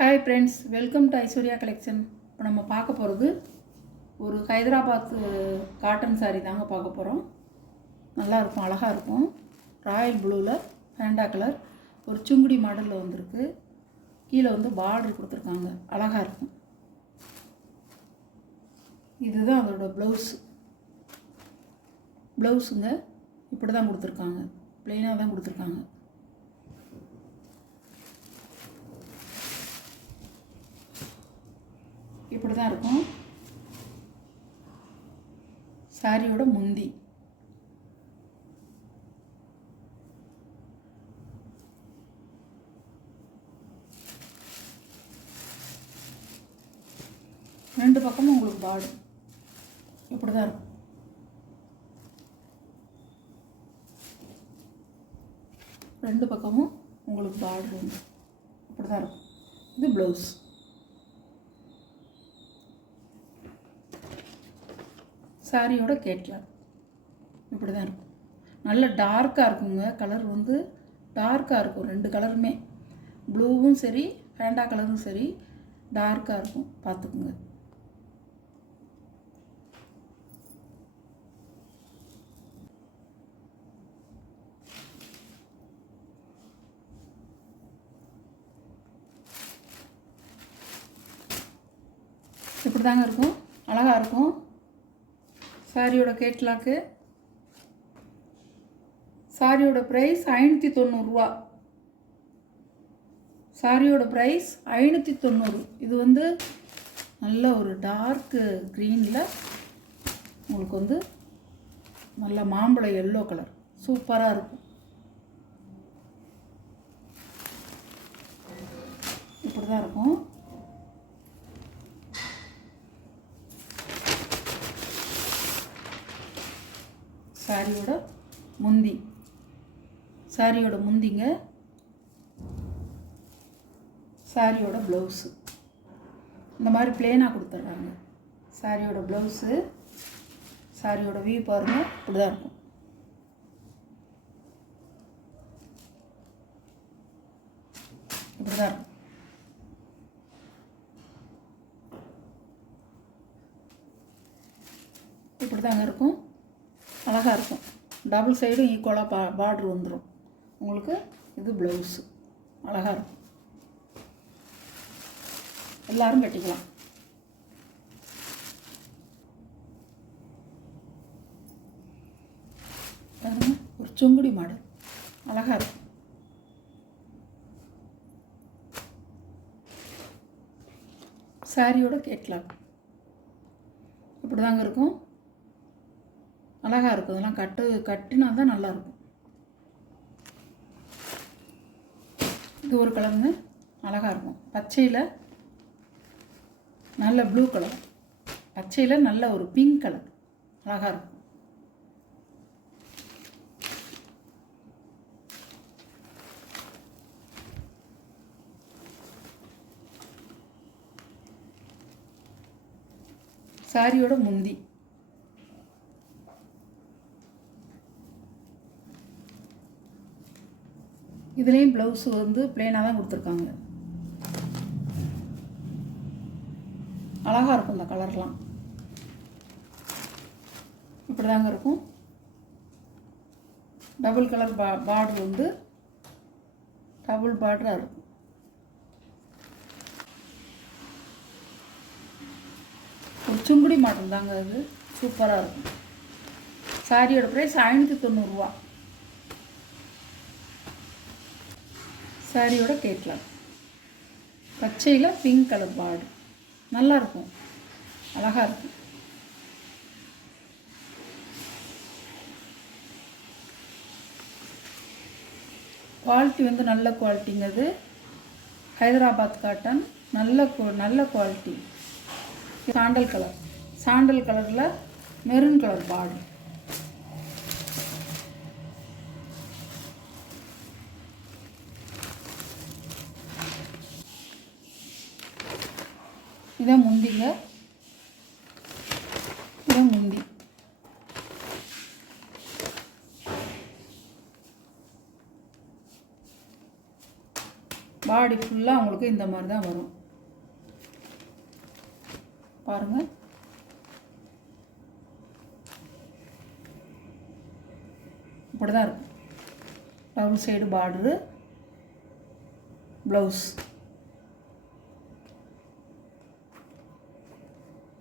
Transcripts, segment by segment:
Hi friends, welcome to Aishwarya collection. இப்போ நம்ம பார்க்க போகிறது ஒரு ஹைதராபாத் காட்டன் சாரீ தாங்க பார்க்க போகிறோம். நல்லாயிருக்கும், அழகாக இருக்கும். ராயல் ப்ளூவில் ஃபேண்டா கலர் ஒரு சுங்குடி மாடலில் வந்திருக்கு. கீழே வந்து பார்டர் கொடுத்துருக்காங்க, அழகாக இருக்கும். இதுதான் அதோட ப்ளவுஸுங்க. இப்படி தான் கொடுத்துருக்காங்க, ப்ளெயினாக தான் கொடுத்துருக்காங்க. இப்படி தான் இருக்கும் சாரியோட முந்தி. ரெண்டு பக்கமும் உங்களுக்கு பார்டர் இப்படி தான் இருக்கும். ரெண்டு பக்கமும் உங்களுக்கு பார்டர் வந்து இப்படி தான் இருக்கும். இது ப்ளவுஸ். சாரியோட கேட்லாக் இப்படி தான் இருக்கும். நல்ல டார்க்காக இருக்குங்க. கலர் வந்து டார்க்காக இருக்கும். ரெண்டு கலருமே, ப்ளூவும் சரி ஃபேண்டா கலரும் சரி, டார்க்காக இருக்கும். பார்த்துக்குங்க. இப்படி தாங்க இருக்கும், அழகாக இருக்கும். சாரியோட கேட்லாக்கு. சாரியோட ப்ரைஸ் 590 ரூபா. சாரியோட ப்ரைஸ் 590. இது வந்து நல்ல ஒரு டார்க்கு க்ரீனில் உங்களுக்கு வந்து நல்ல மாம்பழ எல்லோ கலர் சூப்பராக இருக்கும். இப்படி தான் இருக்கும். சாரியோட முந்தி, சாரியோட முந்திங்க. சாரியோட ப்ளவுஸு இந்த மாதிரி ப்ளெயினாக கொடுத்துட்றாங்க. சாரியோட ப்ளவுஸு, சாரியோட வியூ பாருங்கள், இப்படி தான் இருக்கும். இப்படி தான் இருக்கும். இப்படி தாங்க இருக்கும், அழகாக இருக்கும். டபுள் சைடும் ஈக்குவலாக பார்டர் வந்துடும் உங்களுக்கு. இது ப்ளவுஸு, அழகாக இருக்கும். எல்லோரும் கட்டிக்கலாம். பாருங்க, ஒரு சுங்குடி மாடல் அழகாக இருக்கும். சாரியோட கேட்லாக் இப்படி தாங்க இருக்கும், அழகாக இருக்கும். இதெல்லாம் கட்டினா தான் நல்லாயிருக்கும். இது ஒரு கலருங்க, அழகாக இருக்கும். பச்சையில் நல்ல ப்ளூ கலர், பச்சையில் நல்ல ஒரு பிங்க் கலர், அழகாக இருக்கும். சாரியோட முந்தி. இதுலேயும் ப்ளவுஸு வந்து ப்ளெயினாக தான் கொடுத்துருக்காங்க. அழகாக இருக்கும் இந்த கலர்லாம். இப்படி தாங்க இருக்கும். டபுள் கலர் பார்டர் வந்து டபுள் பார்டராக இருக்கும். ஒரு சுங்குடி மாடல் தாங்க அது, சூப்பராக இருக்கும். சாரியோட ப்ரைஸ் 590 ரூபா. சாரியோட கேட்லாக் பச்சையில் பிங்க் கலர் பார்டர் நல்லாயிருக்கும், அழகாக இருக்கும். குவாலிட்டி வந்து நல்ல குவாலிட்டிங்க. அது ஹைதராபாத் காட்டன், நல்ல குவாலிட்டி. சாண்டல் கலரில் மெரூன் கலர் பார்டர். இதான் முந்திங்க, இதான் முந்தி. பார்டர் பாடி ஃபுல்லாக உங்களுக்கு இந்த மாதிரி தான் வரும். பாருங்கள், இப்படி தான் இருக்கும். Double side border, blouse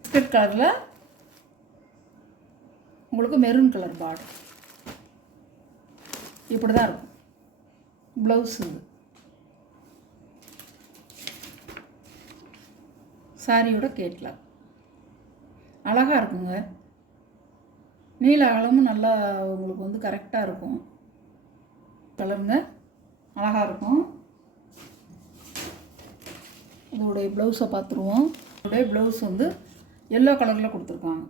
biscuit கலரில் உங்களுக்கு மெரூன் கலர் பார்டர். இப்படி தான் இருக்கும் ப்ளவுஸ். இது சாரியோட கேட்லாக் அழகாக இருக்குங்க. நீல அகலமும் நல்லா உங்களுக்கு வந்து கரெக்டாக இருக்கும். கலருங்க அழகாக இருக்கும். இதோடைய ப்ளவுஸை பார்த்துருவோம். இதோடைய ப்ளவுஸ் வந்து எல்லோ கலரில் கொடுத்துருக்காங்க.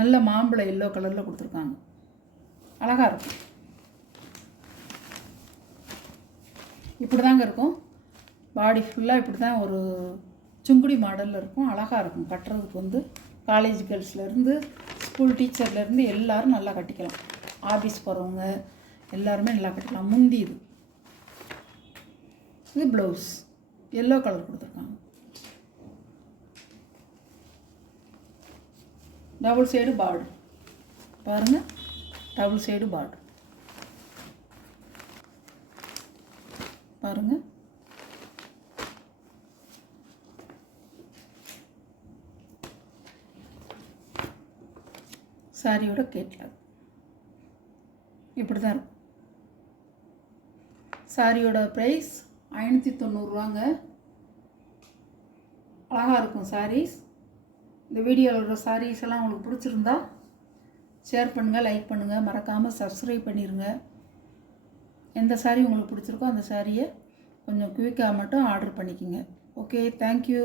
நல்ல மாம்பழ எல்லோ கலரில் கொடுத்துருக்காங்க. அழகாக இருக்கும். இப்படி தாங்க இருக்கும். பாடி ஃபுல்லாக இப்படி தான் ஒரு சுங்குடி மாடலில் இருக்கும். அழகாக இருக்கும். கட்டுறதுக்கு வந்து காலேஜ் கேர்ள்ஸ்லேருந்து ஸ்கூல் டீச்சர்லேருந்து எல்லோரும் நல்லா கட்டிக்கலாம். ஆஃபீஸ் போகிறவங்க எல்லாருமே நல்லா கட்டிக்கலாம். முந்தி இது ப்ளவுஸ் எல்லோ கலர் கொடுத்துருக்காங்க. டபுள் சைடு பார்டர் பாருங்கள். டபுள் சைடு பார்டர் பாருங்கள். சாரியோட கேட்லாக் இப்படி தான் இருக்கும். சாரியோட ப்ரைஸ் 590 அழகாக இருக்கும் சாரீஸ். இந்த வீடியோவில் உள்ள சாரீஸ் எல்லாம் உங்களுக்கு பிடிச்சிருந்தா ஷேர் பண்ணுங்கள், லைக் பண்ணுங்கள், மறக்காமல் சப்ஸ்கிரைப் பண்ணிடுங்க. எந்த சாரீ உங்களுக்கு பிடிச்சிருக்கோ அந்த சாரியை கொஞ்சம் குயிக்காக மட்டும் ஆர்டர் பண்ணிக்கோங்க. Okay, thank you.